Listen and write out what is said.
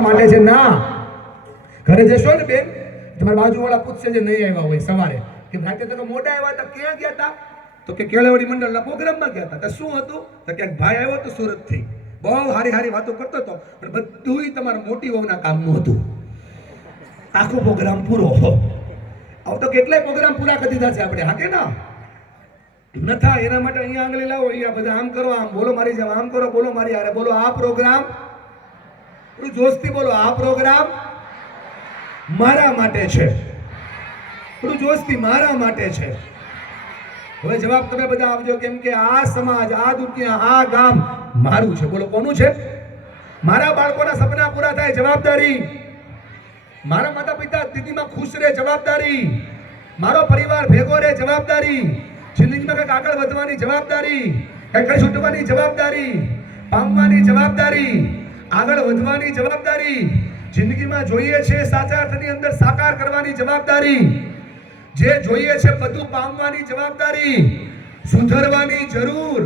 માટે છે ના. ઘરે જશો ને બેન, તમારા બાજુવાળા પૂછશે જે નહીં આવ્યા હોય સવારે કે રાતે તો મોડા આવ્યા હતા, ક્યાં ગયા હતા? તો કે કેળવણી મંડળના પ્રોગ્રામમાં ગયા હતા. તો શું હતું? તો ક્યાંક ભાઈ આવ્યો તો સુરતથી, બહુ હારી હારી વાતો કરતો હતો, પણ બધું તમારા મોટી વહુના કામનું હતું. આખો પ્રોગ્રામ પૂરો. હવે તો કેટલાય પ્રોગ્રામ પૂરા કરી દીધા છે આપણે, હા કે ના? નથા એના માટે અહીંયા આંગળી લાવો, અહીંયા બધા આમ કરો, આમ બોલો મારી જેમ, આમ કરો, બોલો મારી હારે, બોલો આ પ્રોગ્રામ, જોશથી બોલો આ પ્રોગ્રામ મારા માટે છે. થોડું જોશથી મારા માટે છે. હવે જવાબ તમે બધા આપજો, કેમ કે આ સમાજ, આ દુનિયા, આ ગામ મારું છે. બોલો કોનું છે? મારા બાળકોના સપના પૂરા થાય જવાબદારી, મારા માતા પિતા દીદીમાં ખુશ રહે જવાબદારી, મારો પરિવાર ભેગો રહે જવાબદારી, જિંદગીમાં કંઈક આગળ વધવાની જવાબદારી, કંઈક છૂટવાની જવાબદારી, પામવાની જવાબદારી, આગળ વધવાની જવાબદારી, જિંદગીમાં જોઈએ છે સાચા અર્થની અંદર સાકાર કરવાની જવાબદારી, જે જોઈએ છે બધું પામવાની જવાબદારી, સુધરવાની જરૂર,